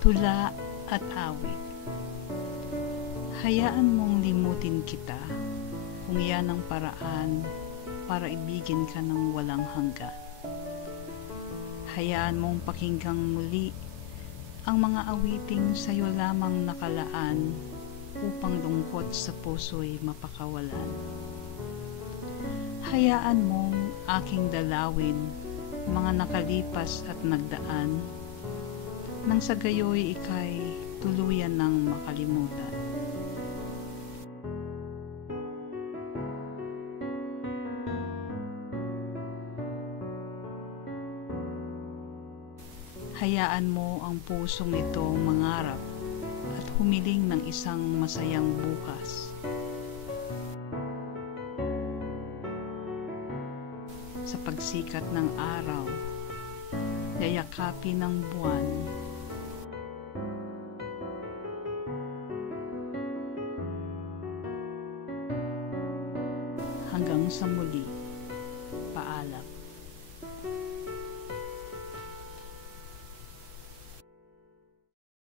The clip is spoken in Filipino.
Tula at awit. Hayaan mong limutin kita kung yan ang paraan para ibigin ka ng walang hanggan. Hayaan mong pakinggang muli ang mga awiting sa'yo lamang nakalaan upang lungkot sa puso'y mapakawalan. Hayaan mong aking dalawin mga nakalipas at nagdaan nang sa gayoy ika'y tuluyan ng makalimutan. Hayaan mo ang pusong ito mangarap at humiling ng isang masayang bukas. Sa pagsikat ng araw, yayakapin ng buwan, hanggang sa muli, paalam.